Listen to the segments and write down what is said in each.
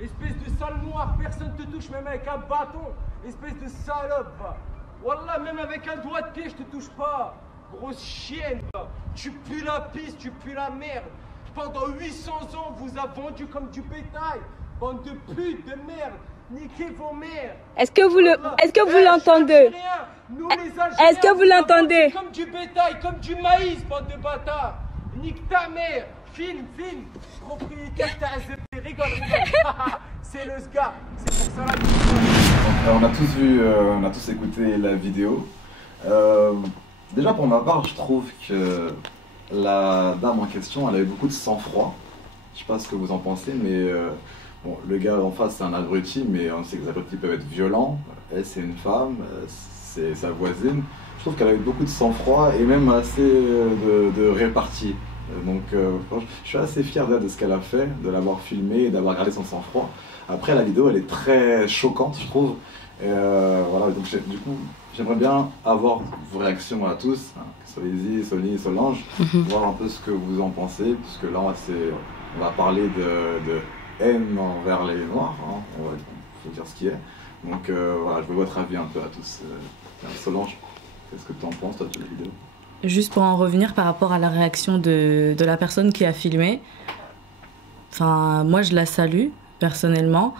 Espèce de sale noir, personne te touche, même avec un bâton. Espèce de salope, va. Wallah, même avec un doigt de pied, je te touche pas. Grosse chienne, va. Tu pues la pisse, tu pues la merde. Pendant 800 ans, vous a vendu comme du bétail. Bande de putes, de merde. Niquez vos mères. Est-ce que vous l'entendez? Est-ce que vous l'entendez? Comme du bétail, comme du maïs, bande de bâtards. Nique ta mère. Film. Propriétaire, t'as rigole. C'est le sgar. C'est pour ça là. On a tous vu, on a tous écouté la vidéo. Déjà pour ma part, je trouve que la dame en question, elle avait beaucoup de sang-froid. Je sais pas ce que vous en pensez, mais bon, le gars en face c'est un abruti, mais on sait que les abrutis peuvent être violents. Elle c'est une femme, c'est sa voisine. Je trouve qu'elle avait beaucoup de sang-froid et même assez de répartie. Donc je suis assez fier d'elle de ce qu'elle a fait, de l'avoir filmé et d'avoir gardé son sang-froid. Après la vidéo elle est très choquante je trouve. Voilà, donc du coup j'aimerais bien avoir vos réactions à tous, hein, que ce soit Izzy, Sony, Solange, voir un peu ce que vous en pensez, puisque là on va parler de haine envers les Noirs, hein, faut dire ce qui est. Donc voilà, je veux votre avis un peu à tous. Solange, qu'est-ce que tu en penses toi de la vidéo? Juste pour en revenir par rapport à la réaction de la personne qui a filmé, enfin, moi je la salue personnellement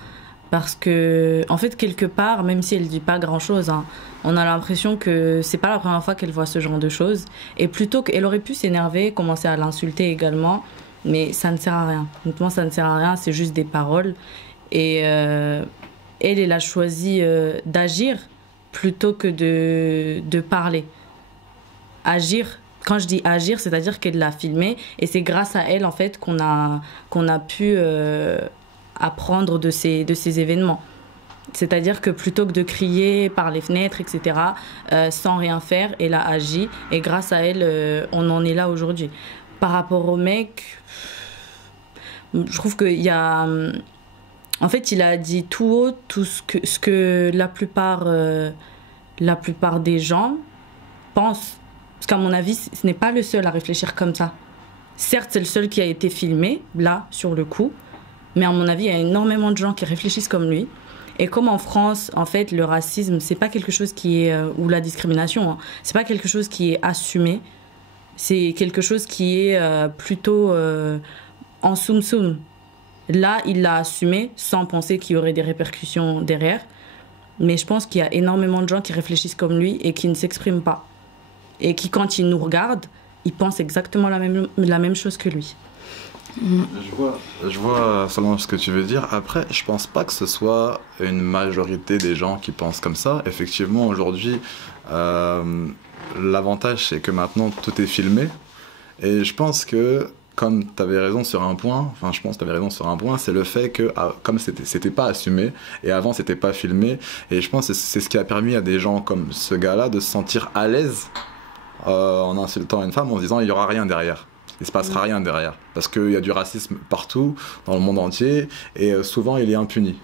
parce que, en fait, quelque part, même si elle dit pas grand-chose, hein, on a l'impression que c'est pas la première fois qu'elle voit ce genre de choses. Et plutôt qu'elle aurait pu s'énerver, commencer à l'insulter également, mais ça ne sert à rien. Honnêtement, ça ne sert à rien, c'est juste des paroles. Et elle a choisi d'agir plutôt que de parler. Agir, quand je dis agir, c'est-à-dire qu'elle l'a filmé et c'est grâce à elle en fait qu'on a pu apprendre de ces événements. C'est-à-dire que plutôt que de crier par les fenêtres, etc., sans rien faire, elle a agi et grâce à elle, on en est là aujourd'hui. Par rapport au mec, je trouve qu'il y a... En fait, il a dit tout haut tout ce que la plupart des gens pensent. Parce qu'à mon avis, ce n'est pas le seul à réfléchir comme ça. Certes, c'est le seul qui a été filmé, là, sur le coup. Mais à mon avis, il y a énormément de gens qui réfléchissent comme lui. Et comme en France, en fait, le racisme, c'est pas quelque chose qui est... ou la discrimination, hein, c'est pas quelque chose qui est assumé. C'est quelque chose qui est plutôt en soum-soum. Là, il l'a assumé sans penser qu'il y aurait des répercussions derrière. Mais je pense qu'il y a énormément de gens qui réfléchissent comme lui et qui ne s'expriment pas. Et qui, quand ils nous regardent, ils pensent exactement la même chose que lui. Je vois selon ce que tu veux dire. Après, je pense pas que ce soit une majorité des gens qui pensent comme ça. Effectivement, aujourd'hui, l'avantage, c'est que maintenant, tout est filmé. Et je pense que, comme tu avais raison sur un point, c'est le fait que, comme c'était pas assumé, et avant, c'était pas filmé, et je pense que c'est ce qui a permis à des gens comme ce gars-là de se sentir à l'aise en insultant une femme en se disant il n'y aura rien derrière. Il se passera rien derrière. Parce qu'il y a du racisme partout, dans le monde entier, et souvent il est impuni.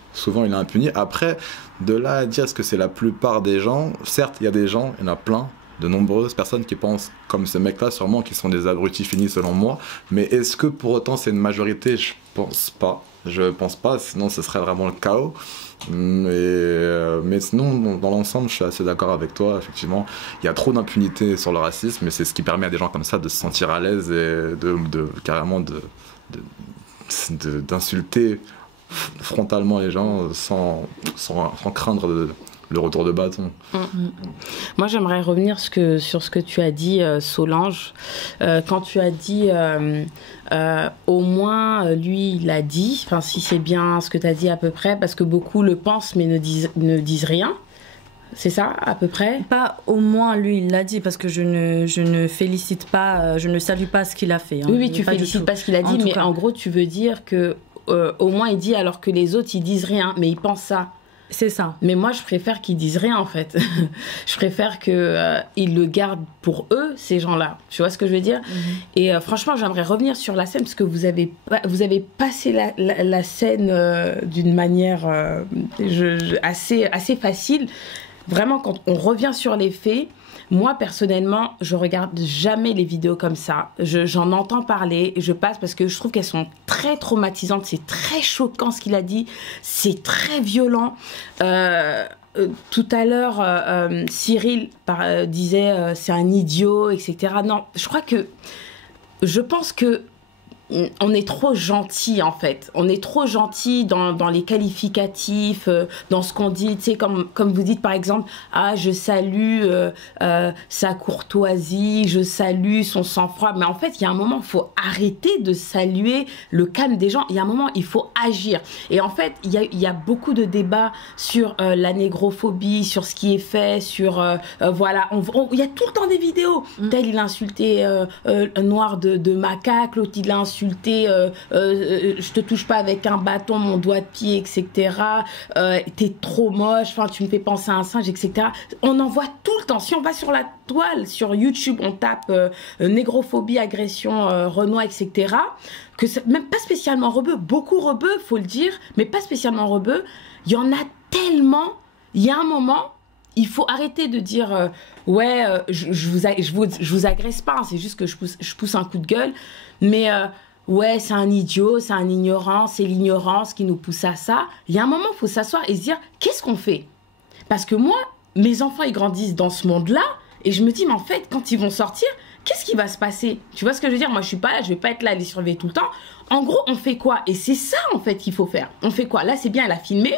Après, de là à dire ce que c'est la plupart des gens, certes, il y a des gens, il y en a plein, de nombreuses personnes qui pensent comme ce mec-là, sûrement, qui sont des abrutis finis selon moi. Mais est-ce que pour autant c'est une majorité? Je pense pas, sinon ce serait vraiment le chaos. Mais sinon, dans l'ensemble, je suis assez d'accord avec toi. Effectivement, il y a trop d'impunité sur le racisme, et c'est ce qui permet à des gens comme ça de se sentir à l'aise et carrément d'insulter frontalement les gens sans craindre le retour de bâton. Moi, j'aimerais revenir sur ce que tu as dit, Solange. Quand tu as dit, au moins, lui, il a dit, enfin, si c'est bien ce que tu as dit à peu près, parce que beaucoup le pensent, mais ne disent rien. C'est ça, à peu près? Pas au moins lui, il l'a dit, parce que je ne félicite pas, je ne salue pas ce qu'il a fait. Hein. Oui, tu félicites pas ce qu'il a dit, mais en gros, tu veux dire que, au moins, il dit, alors que les autres, ils disent rien, mais ils pensent ça. C'est ça. Mais moi, je préfère qu'ils disent rien, en fait. Je préfère qu'ils le gardent pour eux, ces gens-là. Tu vois ce que je veux dire? Et franchement, j'aimerais revenir sur la scène, parce que vous avez passé la scène d'une manière assez facile. vraiment, quand on revient sur les faits, moi, personnellement, je regarde jamais les vidéos comme ça. J'en entends parler, je passe parce que je trouve qu'elles sont très traumatisantes. C'est très choquant ce qu'il a dit. C'est très violent. Tout à l'heure, Cyril disait c'est un idiot, etc. Non, je pense que on est trop gentil en fait. On est trop gentil dans les qualificatifs, dans ce qu'on dit. Tu sais, comme vous dites par exemple, ah je salue sa courtoisie, je salue son sang-froid. Mais en fait, il y a un moment, il faut arrêter de saluer le calme des gens. Il y a un moment, il faut agir. Et en fait, il y a beaucoup de débats sur la négrophobie, sur ce qui est fait, sur voilà. Il y a tout le temps des vidéos. Tel il a insulté un noir de macaque, l'autre il a insulté je te touche pas avec un bâton, mon doigt de pied, etc. T'es trop moche, enfin tu me fais penser à un singe, etc. On en voit tout le temps. Si on va sur la toile, sur YouTube, on tape négrophobie, agression, Renoir, etc. Que même pas spécialement rebeu, beaucoup rebeu, faut le dire, mais pas spécialement rebeu. Il y en a tellement. Il y a un moment, il faut arrêter de dire ouais, je vous agresse pas, hein, c'est juste que je pousse un coup de gueule, mais ouais, c'est un idiot, c'est un ignorant, c'est l'ignorance qui nous pousse à ça. Il y a un moment, il faut s'asseoir et se dire, qu'est-ce qu'on fait? Parce que moi, mes enfants, ils grandissent dans ce monde-là, et je me dis, mais en fait, quand ils vont sortir, qu'est-ce qui va se passer? Tu vois ce que je veux dire? Moi, je suis pas là, je vais pas être là à les surveiller tout le temps. En gros, on fait quoi? Et c'est ça, en fait, qu'il faut faire. On fait quoi? Là, c'est bien, elle a filmé.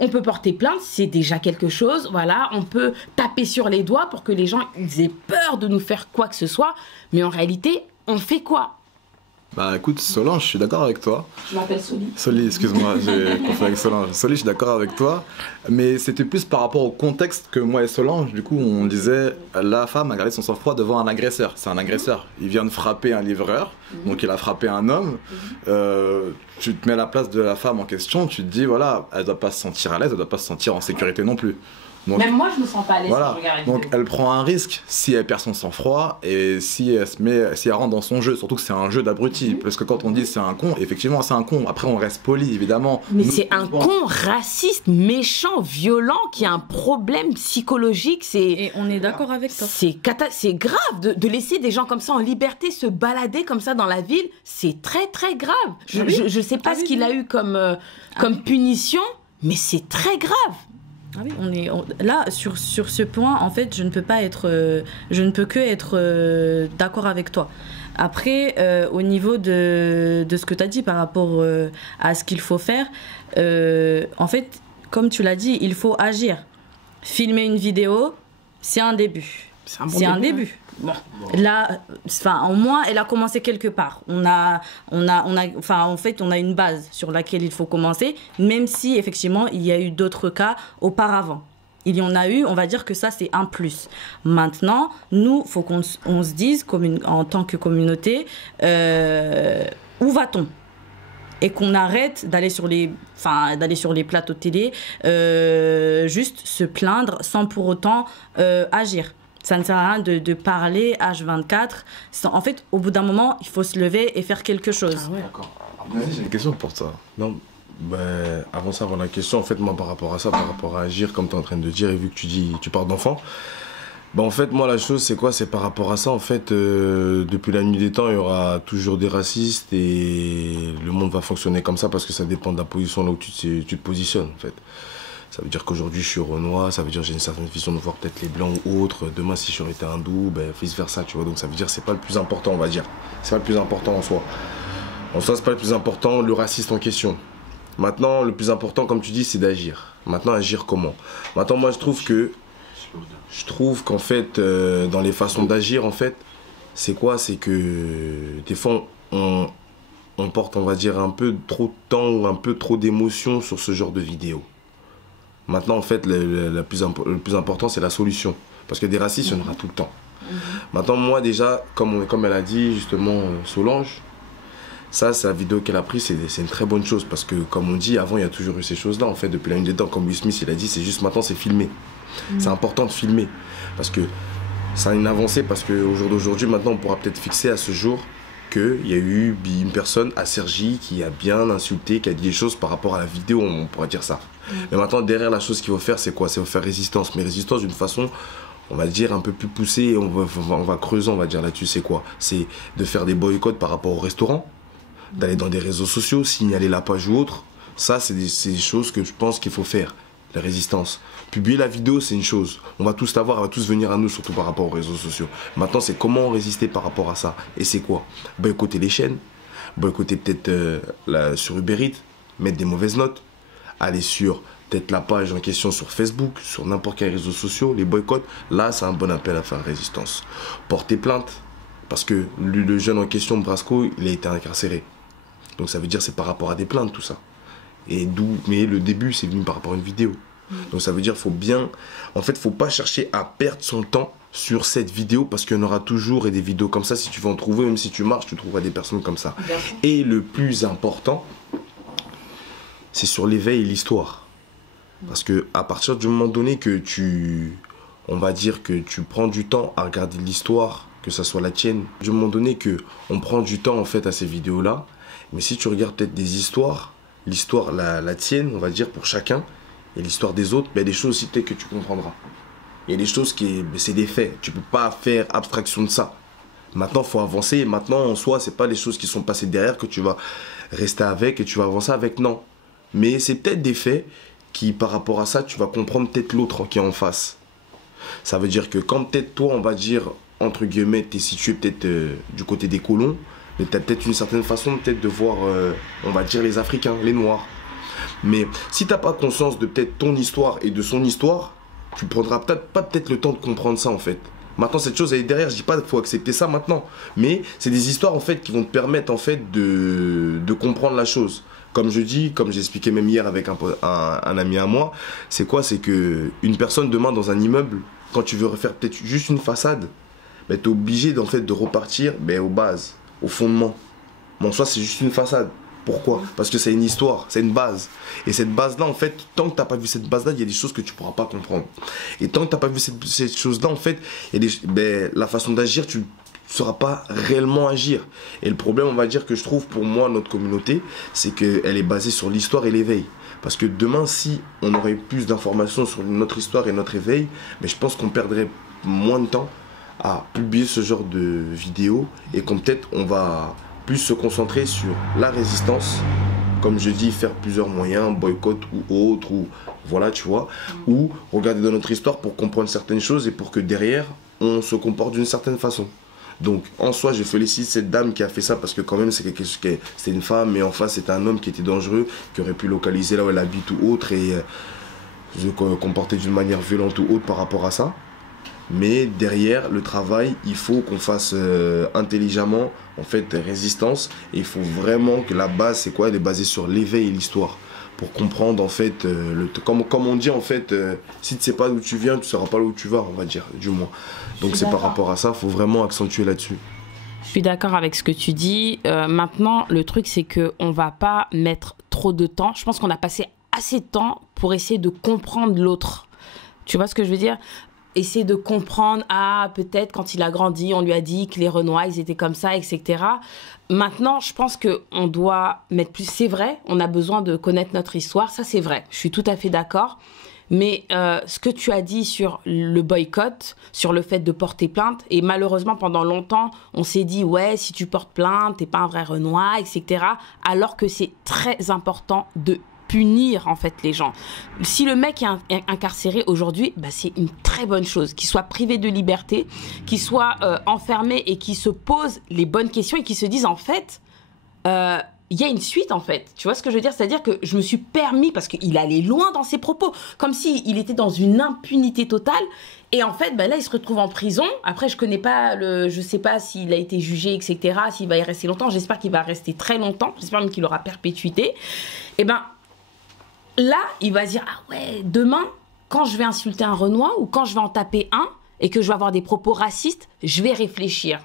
On peut porter plainte, c'est déjà quelque chose, voilà. On peut taper sur les doigts pour que les gens ils aient peur de nous faire quoi que ce soit. Mais en réalité, on fait quoi? Bah écoute, Solange, je suis d'accord avec toi. Je m'appelle Soli. Soli, excuse-moi, j'ai confondu avec Solange. Soli, je suis d'accord avec toi, mais c'était plus par rapport au contexte que moi et Solange, du coup, on disait la femme a gardé son sang-froid devant un agresseur. C'est un agresseur. Il vient de frapper un livreur, donc il a frappé un homme. Tu te mets à la place de la femme en question, tu te dis, voilà, elle doit pas se sentir à l'aise, elle doit pas se sentir en sécurité non plus. Donc, même moi, je me sens pas à l'aise voilà. quand je regarde les Donc vidéos. elle prend un risque si elle perd son sang-froid et si elle rentre dans son jeu, surtout que c'est un jeu d'abruti. Parce que quand on dit c'est un con, effectivement c'est un con. Après on reste poli évidemment. Mais c'est un con raciste, méchant, violent, qui a un problème psychologique. Et on est d'accord avec toi. C'est grave de laisser des gens comme ça en liberté se balader comme ça dans la ville. C'est très très grave. Je sais pas ce qu'il a eu comme punition, mais c'est très grave. Ah oui, là sur ce point en fait je ne peux que être d'accord avec toi. Après au niveau de ce que tu as dit par rapport à ce qu'il faut faire, en fait comme tu l'as dit, il faut agir. Filmer une vidéo, c'est un début. C'est un début. Bon. Là, au moins, elle a commencé quelque part. En fait, on a une base sur laquelle il faut commencer, même si effectivement, il y a eu d'autres cas auparavant. Il y en a eu, on va dire que ça, c'est un plus. Maintenant, nous, faut qu'on se dise, en tant que communauté, où va-t-on? Et qu'on arrête d'aller sur les plateaux de télé, juste se plaindre sans pour autant agir. Ça ne sert à rien de parler H24. En fait, au bout d'un moment, il faut se lever et faire quelque chose. Ah ouais, d'accord. Vas-y, j'ai une question pour toi. Non, avant ça, avant la question, en fait, moi, par rapport à ça, par rapport à agir, comme tu es en train de dire, et vu que tu parles d'enfant, en fait, moi, la chose, c'est quoi? C'est par rapport à ça, en fait, depuis la nuit des temps, il y aura toujours des racistes et le monde va fonctionner comme ça parce que ça dépend de la position là où tu te positionnes, en fait. Ça veut dire qu'aujourd'hui je suis Renoir, ça veut dire que j'ai une certaine vision de voir peut-être les blancs ou autres. Demain si j'aurais été hindou, vice versa, tu vois. Donc ça veut dire que c'est pas le plus important, on va dire. C'est pas le plus important en soi. En soi, c'est pas le plus important le raciste en question. Maintenant, le plus important, comme tu dis, c'est d'agir. Maintenant, agir comment? Maintenant, moi je trouve qu'en fait, dans les façons d'agir, en fait, c'est quoi? C'est que des fois, on porte, on va dire, un peu trop de temps ou un peu trop d'émotion sur ce genre de vidéo. Maintenant, en fait, le plus important, c'est la solution. Parce que des racistes, il y en aura tout le temps. Maintenant, moi, déjà, comme elle a dit, justement, Solange, ça, c'est la vidéo qu'elle a prise, c'est une très bonne chose. Parce que, comme on dit, avant, il y a toujours eu ces choses-là. En fait, depuis la nuit des temps, comme Will Smith, il a dit, c'est juste maintenant, c'est filmé. C'est important de filmer. Parce que ça a une avancée, parce qu'au jour d'aujourd'hui, maintenant, on pourra peut-être fixer à ce jour qu'il y a eu une personne à Cergy qui a bien insulté, qui a dit des choses par rapport à la vidéo, on pourrait dire ça. Mais maintenant, derrière la chose qu'il faut faire, c'est quoi? C'est faire résistance. Mais résistance d'une façon, on va dire, un peu plus poussée, on va creuser, on va dire là-dessus, c'est quoi? C'est de faire des boycotts par rapport au restaurant, d'aller dans des réseaux sociaux, signaler la page ou autre. Ça, c'est des choses que je pense qu'il faut faire, la résistance. Publier la vidéo, c'est une chose. On va tous l'avoir, elle va tous venir à nous, surtout par rapport aux réseaux sociaux. Maintenant, c'est comment résister par rapport à ça. Et c'est quoi? Boycotter les chaînes, boycotter peut-être sur Uber Eats, mettre des mauvaises notes, aller sur peut-être la page en question sur Facebook, sur n'importe quel réseau social, les boycotts. Là, c'est un bon appel à faire résistance. Porter plainte, parce que le jeune en question, Brasco, il a été incarcéré. Donc ça veut dire c'est par rapport à des plaintes, tout ça. Mais le début, c'est venu par rapport à une vidéo. Donc ça veut dire faut bien... En fait, faut pas chercher à perdre son temps sur cette vidéo parce qu'il y en aura toujours des vidéos comme ça. Si tu veux en trouver, même si tu marches, tu trouveras des personnes comme ça. Et le plus important, c'est sur l'éveil et l'histoire. Parce que à partir du moment donné que on va dire que tu prends du temps à regarder l'histoire, que ça soit la tienne, du moment donné que on prend du temps en fait à ces vidéos-là, mais si tu regardes peut-être des histoires, l'histoire la tienne, on va dire pour chacun, et l'histoire des autres, il y a des choses aussi peut-être que tu comprendras. Il y a des choses c'est des faits. Tu ne peux pas faire abstraction de ça. Maintenant, il faut avancer. Et maintenant, en soi, ce n'est pas les choses qui sont passées derrière que tu vas rester avec et tu vas avancer avec. Non. Mais c'est peut-être des faits qui, par rapport à ça, tu vas comprendre peut-être l'autre qui est en face. Ça veut dire que quand peut-être toi, on va dire, entre guillemets, tu es situé peut-être du côté des colons, mais tu as peut-être une certaine façon peut-être de voir, on va dire, les Africains, les Noirs. Mais si tu n'as pas conscience de peut-être ton histoire et de son histoire, tu prendras peut-être pas le temps de comprendre ça en fait. Maintenant cette chose elle est derrière, je dis pas qu'il faut accepter ça maintenant, mais c'est des histoires en fait qui vont te permettre en fait de comprendre la chose. Comme je dis, comme j'expliquais même hier avec un ami à moi, c'est quoi? C'est que une personne demain dans un immeuble, quand tu veux refaire peut-être juste une façade, ben, tu es obligé en fait de repartir aux bases, au fondement. Bon, en soi c'est juste une façade. Pourquoi? Parce que c'est une histoire, c'est une base. Et cette base-là, en fait, tant que tu n'as pas vu cette base-là, il y a des choses que tu ne pourras pas comprendre. Et tant que tu n'as pas vu cette chose-là, en fait, la façon d'agir, tu ne sauras pas réellement agir. Et le problème, on va dire, que je trouve pour moi, notre communauté, c'est qu'elle est basée sur l'histoire et l'éveil. Parce que demain, si on aurait plus d'informations sur notre histoire et notre éveil, mais je pense qu'on perdrait moins de temps à publier ce genre de vidéos et qu'on peut-être on va plus se concentrer sur la résistance, comme je dis, faire plusieurs moyens, boycott ou autre, ou voilà, tu vois, ou regarder dans notre histoire pour comprendre certaines choses et pour que derrière, on se comporte d'une certaine façon. Donc, en soi, je félicite cette dame qui a fait ça parce que quand même, c'était une femme, mais en face, c'était un homme qui était dangereux, qui aurait pu localiser là où elle habite ou autre et se comporter d'une manière violente ou autre par rapport à ça. Mais derrière le travail, il faut qu'on fasse intelligemment en fait résistance. Et il faut vraiment que la base, c'est quoi? Elle est basée sur l'éveil et l'histoire. Pour comprendre en fait, comme on dit en fait, si tu ne sais pas d'où tu viens, tu ne sauras pas où tu vas, on va dire, du moins. Donc c'est par rapport à ça, il faut vraiment accentuer là-dessus. Je suis d'accord avec ce que tu dis. Maintenant, le truc, c'est qu'on ne va pas mettre trop de temps. Je pense qu'on a passé assez de temps pour essayer de comprendre l'autre. Tu vois ce que je veux dire? Essayer de comprendre, peut-être quand il a grandi, on lui a dit que les Renois, ils étaient comme ça, etc. Maintenant, je pense qu'on doit mettre plus... C'est vrai, on a besoin de connaître notre histoire, ça c'est vrai, je suis tout à fait d'accord. Mais ce que tu as dit sur le boycott, sur le fait de porter plainte, et malheureusement, pendant longtemps, on s'est dit, ouais, si tu portes plainte, t'es pas un vrai Renoir, etc. Alors que c'est très important de punir en fait les gens. Si le mec est incarcéré aujourd'hui, c'est une très bonne chose. Qu'il soit privé de liberté, qu'il soit enfermé et qu'il se pose les bonnes questions et qu'il se dise en fait, il y a une suite en fait. Tu vois ce que je veux dire? C'est-à-dire que je me suis permis, parce qu'il allait loin dans ses propos, comme s'il était dans une impunité totale. Et en fait, là, il se retrouve en prison. Après, je sais pas s'il a été jugé, etc., s'il va y rester longtemps. J'espère qu'il va rester très longtemps. J'espère même qu'il aura perpétuité. Et là, il va se dire, ah ouais, demain, quand je vais insulter un Renoir ou quand je vais en taper un et que je vais avoir des propos racistes, je vais réfléchir.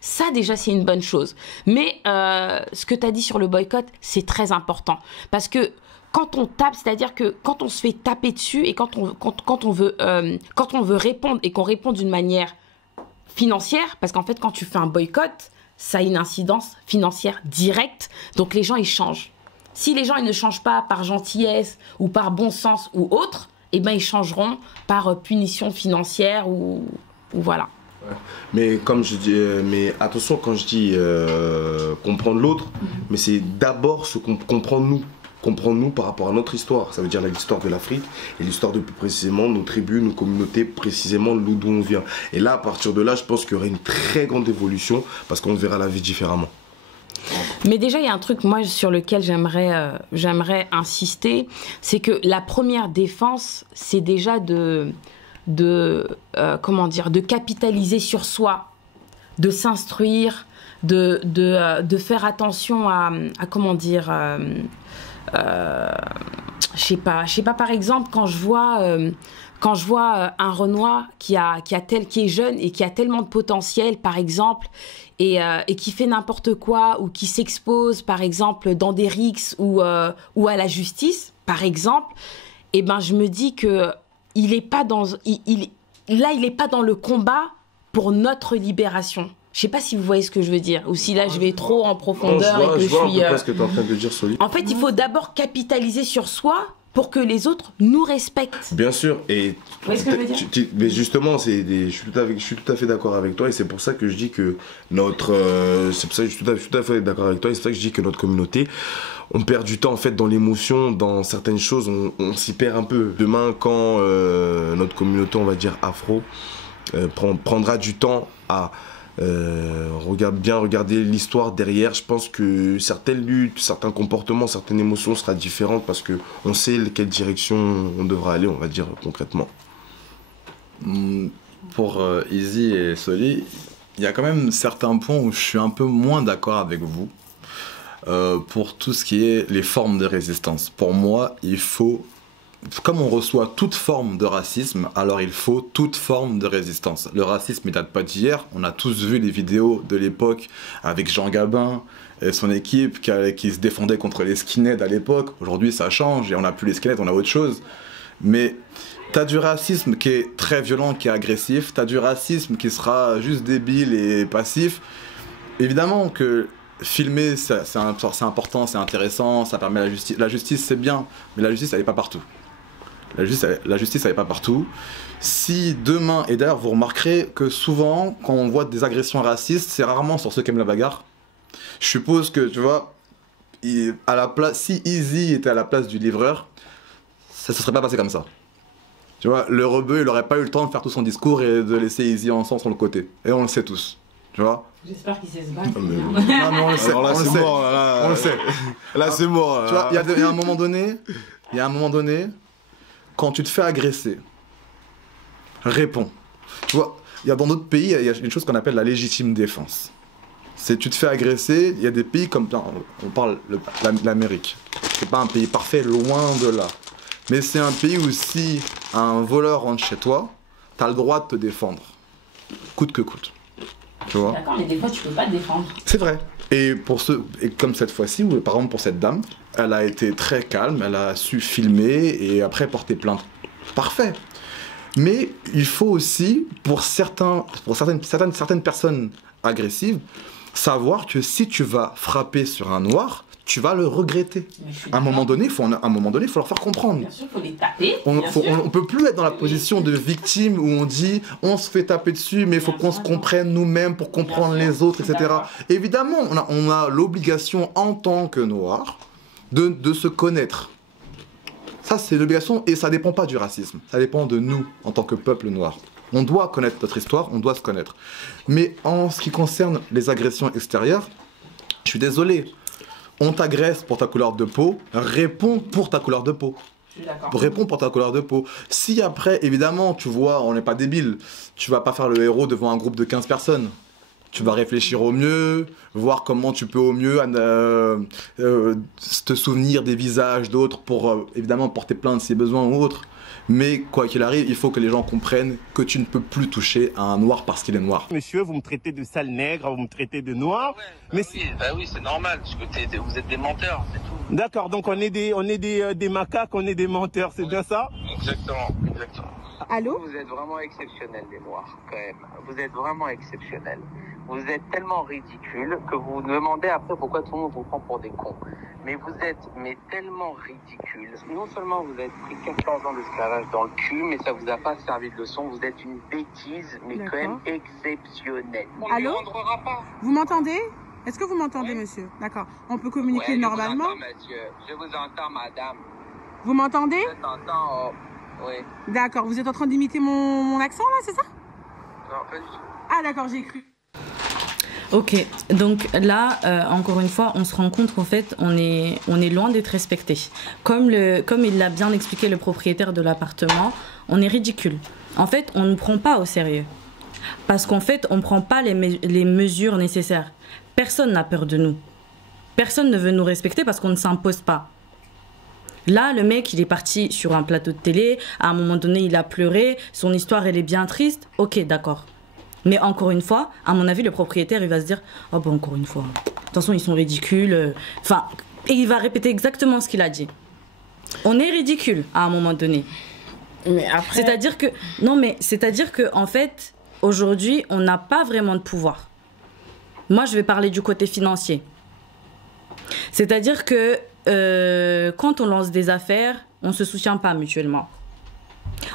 Ça, déjà, c'est une bonne chose. Mais ce que tu as dit sur le boycott, c'est très important. Parce que quand on tape, c'est-à-dire que quand on se fait taper dessus et quand on veut répondre et qu'on répond d'une manière financière, parce qu'en fait, quand tu fais un boycott, ça a une incidence financière directe. Donc les gens, ils changent. Si les gens, ils ne changent pas par gentillesse ou par bon sens ou autre, eh ben, ils changeront par punition financière ou voilà. Ouais. Mais comme je dis, mais attention quand je dis comprendre l'autre, mais c'est d'abord ce qu'on comprend nous. Comprendre nous par rapport à notre histoire. Ça veut dire l'histoire de l'Afrique et l'histoire de plus précisément nos tribus, nos communautés, précisément d'où on vient. Et là, à partir de là, je pense qu'il y aurait une très grande évolution parce qu'on verra la vie différemment. Mais déjà, il y a un truc, moi, sur lequel j'aimerais insister, c'est que la première défense, c'est déjà de capitaliser sur soi, de s'instruire, de faire attention à comment dire... je sais pas, par exemple, quand je vois un Renoir qui est jeune et qui a tellement de potentiel, par exemple, et qui fait n'importe quoi ou qui s'expose, par exemple, dans des rixes ou à la justice, par exemple, et ben je me dis que il est pas dans le combat pour notre libération. Je sais pas si vous voyez ce que je veux dire, ou si là je vais trop en profondeur. Non, je vois et que je suis. Un peu ce que tu es en train de dire, Soli. En fait, il faut d'abord capitaliser sur soi pour que les autres nous respectent. Bien sûr, et vous voyez ce que je veux dire? mais justement, je suis tout à fait d'accord avec toi, et c'est pour ça que je dis que c'est pour ça que je suis tout à fait d'accord avec toi, et c'est pour ça que je dis que notre communauté, on perd du temps en fait dans l'émotion, dans certaines choses, on s'y perd un peu. Demain, quand notre communauté, on va dire afro, prendra du temps à regarder l'histoire derrière, je pense que certaines luttes, certains comportements, certaines émotions sera différentes parce que on sait quelle direction on devra aller, on va dire concrètement. Pour Easy et Soli, il y a quand même certains points où je suis un peu moins d'accord avec vous pour tout ce qui est les formes de résistance. Pour moi, il faut, comme on reçoit toute forme de racisme, alors il faut toute forme de résistance. Le racisme, il date pas d'hier. On a tous vu les vidéos de l'époque avec Jean Gabin et son équipe qui se défendait contre les skinheads à l'époque. Aujourd'hui, ça change et on n'a plus les skinheads, on a autre chose. Mais t'as du racisme qui est très violent, qui est agressif. T'as du racisme qui sera juste débile et passif. Évidemment que filmer, c'est important, c'est intéressant, ça permet la justice. La justice, c'est bien, mais la justice, elle n'est pas partout. La justice, elle n'est pas partout. Si demain, et d'ailleurs, vous remarquerez que souvent, quand on voit des agressions racistes, c'est rarement sur ceux qui aiment la bagarre. Je suppose que, tu vois, si Easy était à la place du livreur, ça ne se serait pas passé comme ça. Tu vois, le rebeu, il n'aurait pas eu le temps de faire tout son discours et de laisser Easy ensemble sur le côté. Et on le sait tous, tu vois. J'espère qu'il sait se battre. Non, mais on le sait. Alors là, c'est mort. On le sait. Là, c'est mort. Tu vois, il y a un moment donné, quand tu te fais agresser, réponds. Tu vois, dans d'autres pays, il y a une chose qu'on appelle la légitime défense. C'est tu te fais agresser, il y a des pays comme, on parle l'Amérique. C'est pas un pays parfait, loin de là. Mais c'est un pays où si un voleur rentre chez toi, t'as le droit de te défendre, coûte que coûte. Tu vois ? D'accord, mais des fois tu peux pas te défendre. C'est vrai. Et comme cette fois-ci, par exemple pour cette dame, elle a été très calme, elle a su filmer et après porter plainte. Parfait. Mais il faut aussi, pour certaines personnes agressives, savoir que si tu vas frapper sur un noir, tu vas le regretter. À un moment donné, il faut leur faire comprendre. Bien sûr, il faut les taper. On peut plus être dans la position de victime où on dit on se fait taper dessus, mais il faut qu'on se comprenne nous-mêmes pour comprendre les autres, etc. Évidemment, on a l'obligation en tant que noir de se connaître. Ça, c'est l'obligation et ça dépend pas du racisme. Ça dépend de nous en tant que peuple noir. On doit connaître notre histoire, on doit se connaître. Mais en ce qui concerne les agressions extérieures, je suis désolé. On t'agresse pour ta couleur de peau, réponds pour ta couleur de peau. Réponds pour ta couleur de peau. Si après, évidemment, tu vois, on n'est pas débile, tu vas pas faire le héros devant un groupe de 15 personnes. Tu vas réfléchir au mieux, voir comment tu peux au mieux te souvenir des visages d'autres pour évidemment porter plainte si besoin ou autre. Mais quoi qu'il arrive, il faut que les gens comprennent que tu ne peux plus toucher à un noir parce qu'il est noir. Monsieur, vous me traitez de sale nègre, vous me traitez de noir. Ouais, mais oui, c'est normal, parce que vous êtes des menteurs, c'est tout. D'accord, donc on est des macaques, on est des menteurs, c'est bien ça? Exactement. Allô? Vous êtes vraiment exceptionnels, les noirs, quand même. Vous êtes vraiment exceptionnels. Vous êtes tellement ridicule que vous vous demandez après pourquoi tout le monde vous prend pour des cons. Mais vous êtes tellement ridicule. Non seulement vous avez pris 14 ans d'esclavage dans le cul, mais ça vous a pas servi de leçon. Vous êtes une bêtise, mais quand même exceptionnelle. On Allô? ne rendra pas. Vous m'entendez? Est-ce que vous m'entendez, monsieur? D'accord. On peut communiquer normalement? Je vous entends, monsieur. Je vous entends, madame. Vous m'entendez? Je t'entends, oh. Oui. D'accord. Vous êtes en train d'imiter mon accent, là, c'est ça? Non, pas du tout. Ah, d'accord, j'ai cru. Ok, donc là, encore une fois, on se rend compte qu'en fait, on est loin d'être respecté. Comme il l'a bien expliqué le propriétaire de l'appartement, on est ridicule. En fait, on ne prend pas au sérieux. Parce qu'en fait, on ne prend pas les mesures nécessaires. Personne n'a peur de nous. Personne ne veut nous respecter parce qu'on ne s'impose pas. Là, le mec, il est parti sur un plateau de télé. À un moment donné, il a pleuré. Son histoire, elle est bien triste. Ok, d'accord. Mais encore une fois, à mon avis, le propriétaire, il va se dire « Oh bah encore une fois, de toute façon, ils sont ridicules. » Enfin, et il va répéter exactement ce qu'il a dit. On est ridicule à un moment donné. Mais après... C'est-à-dire que, en fait, aujourd'hui, on n'a pas vraiment de pouvoir. Moi, je vais parler du côté financier. C'est-à-dire que quand on lance des affaires, on ne se soutient pas mutuellement.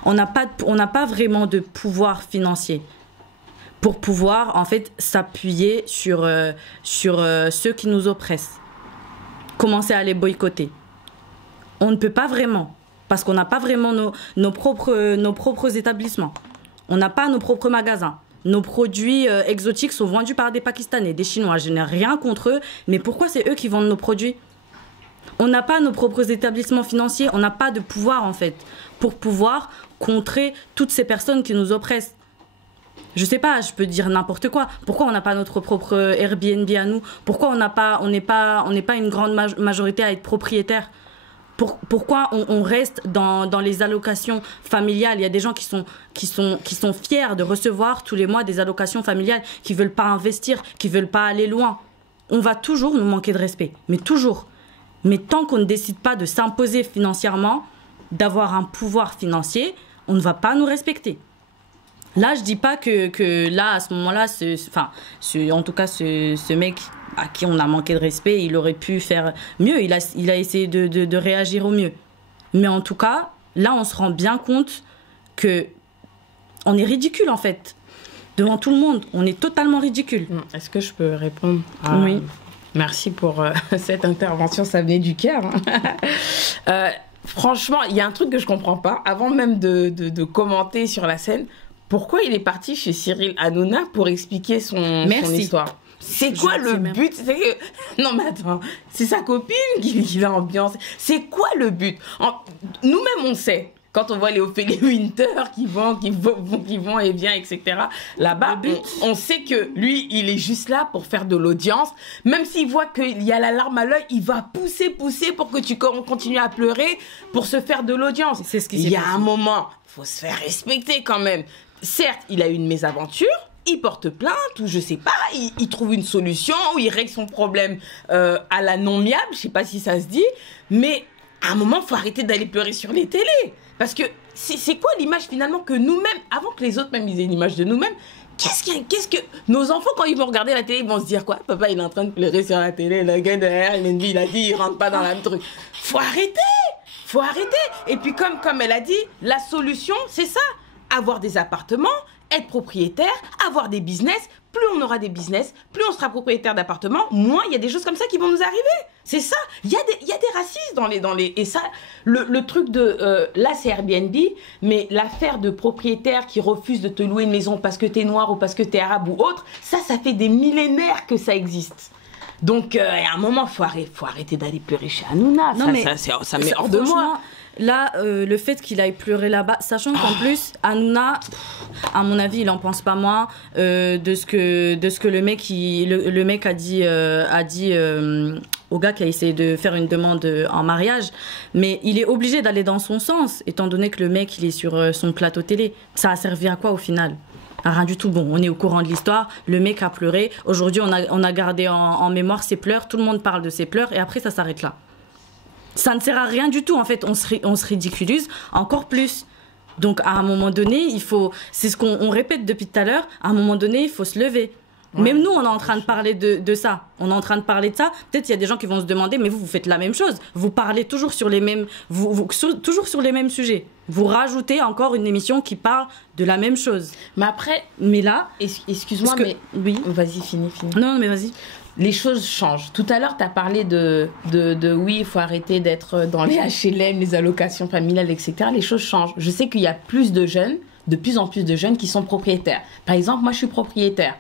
On n'a pas vraiment de pouvoir financier pour pouvoir en fait s'appuyer sur ceux qui nous oppressent, commencer à les boycotter. On ne peut pas vraiment, parce qu'on n'a pas vraiment nos propres établissements. On n'a pas nos propres magasins. Nos produits exotiques sont vendus par des Pakistanais, des Chinois. Je n'ai rien contre eux, mais pourquoi c'est eux qui vendent nos produits? On n'a pas nos propres établissements financiers, on n'a pas de pouvoir en fait, pour pouvoir contrer toutes ces personnes qui nous oppressent. Je sais pas, je peux dire n'importe quoi. Pourquoi on n'a pas notre propre Airbnb à nous? Pourquoi on n'est pas une grande majorité à être propriétaire? Pourquoi on reste dans les allocations familiales? Il y a des gens qui sont fiers de recevoir tous les mois des allocations familiales, qui veulent pas investir, qui veulent pas aller loin. On va toujours nous manquer de respect, mais toujours. Mais tant qu'on ne décide pas de s'imposer financièrement, d'avoir un pouvoir financier, on ne va pas nous respecter. Là, je dis pas que là, à ce moment-là, en tout cas, ce mec à qui on a manqué de respect, il aurait pu faire mieux. Il a essayé de réagir au mieux. Mais en tout cas, là, on se rend bien compte que on est ridicule, en fait. Devant tout le monde, on est totalement ridicule. Est-ce que je peux répondre? Oui. Merci pour cette intervention, ça venait du cœur. Franchement, il y a un truc que je comprends pas. Avant même de commenter sur la scène, pourquoi il est parti chez Cyril Hanouna pour expliquer son histoire? C'est quoi le but? Non mais attends, c'est sa copine qui l'a ambiancé. C'est quoi le but? Nous-mêmes on sait. Quand on voit les Ophélie Winter qui vont et viennent, etc. Là-bas, on sait que lui, il est juste là pour faire de l'audience. Même s'il voit qu'il y a la larme à l'œil, il va pousser pour que tu continues à pleurer pour se faire de l'audience. C'est ce qui Il y a un moment, faut se faire respecter quand même. Certes, il a eu une mésaventure, il porte plainte ou je sais pas, il trouve une solution ou il règle son problème à la non-miable, je sais pas si ça se dit, mais à un moment, faut arrêter d'aller pleurer sur les télés. Parce que c'est quoi l'image finalement que nous-mêmes, avant que les autres même ils aient une image de nous-mêmes, qu'est-ce que nos enfants quand ils vont regarder la télé, ils vont se dire quoi? Papa il est en train de pleurer sur la télé, le gars derrière il a dit il rentre pas dans la même truc. Faut arrêter. Et puis comme elle a dit, la solution c'est ça, avoir des appartements, être propriétaire, avoir des business. Plus on aura des business, plus on sera propriétaire d'appartements, moins il y a des choses comme ça qui vont nous arriver. C'est ça. Il y a des racistes dans les et ça le truc de là c'est Airbnb, mais l'affaire de propriétaires qui refusent de te louer une maison parce que t'es noir ou parce que t'es arabe ou autre, ça fait des millénaires que ça existe. Donc à un moment faut arrêter d'aller pleurer chez Hanouna. Ça met hors de moi. Là, le fait qu'il aille pleurer là-bas, sachant qu'en plus, Hanouna, à mon avis, il en pense pas moins de ce que le mec a dit au gars qui a essayé de faire une demande en mariage. Mais il est obligé d'aller dans son sens, étant donné que le mec, il est sur son plateau télé. Ça a servi à quoi au final? Rien du tout. Bon, on est au courant de l'histoire. Le mec a pleuré. Aujourd'hui, on a gardé en mémoire ses pleurs. Tout le monde parle de ses pleurs et après, ça s'arrête là. Ça ne sert à rien du tout, en fait. On se ridiculise encore plus. Donc, à un moment donné, c'est ce qu'on répète depuis tout à l'heure, à un moment donné, il faut se lever. Même nous, on est en train de parler de ça. On est en train de parler de ça. Peut-être il y a des gens qui vont se demander, mais vous faites la même chose. Vous parlez toujours sur les mêmes, toujours sur les mêmes sujets. Vous rajoutez encore une émission qui parle de la même chose. Mais là, excuse-moi, mais oui, vas-y, finis. Non, mais vas-y. Les choses changent. Tout à l'heure, tu as parlé de oui, il faut arrêter d'être dans les HLM, les allocations familiales, etc. Les choses changent. Je sais qu'il y a de plus en plus de jeunes qui sont propriétaires. Par exemple, moi, je suis propriétaire.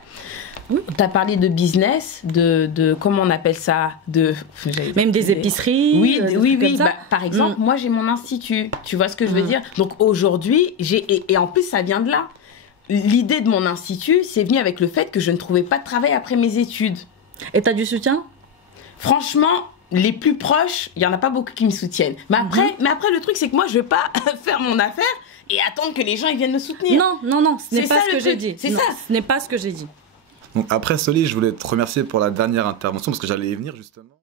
Oui. Tu as parlé de business, de comment on appelle ça, même des épiceries. Oui. Par exemple, moi, j'ai mon institut. Tu vois ce que je veux dire? Donc aujourd'hui, et en plus, ça vient de là. L'idée de mon institut, c'est venu avec le fait que je ne trouvais pas de travail après mes études. Et tu as du soutien? Franchement, les plus proches, il n'y en a pas beaucoup qui me soutiennent. Mais après, le truc, c'est que moi, je ne vais pas faire mon affaire et attendre que les gens ils viennent me soutenir. Non, ce n'est pas ce que j'ai dit. C'est ça. Ce n'est pas ce que j'ai dit. Donc après, Soli, je voulais te remercier pour la dernière intervention parce que j'allais y venir justement.